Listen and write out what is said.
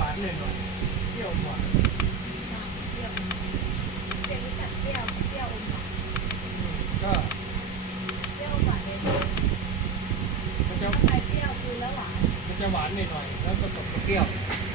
วานหน่อยเปรี้ยวหวานเปรี้ยวเปรี้ยวรู้จักเปรี้ยวเปรี้ยวอมหวาน ก็ เปรี้ยวหวานเลย มันจะ ถ้าใครเปรี้ยวคือแล้วหวาน มันจะหวานหน่อยแล้วผสมกับเปรี้ยว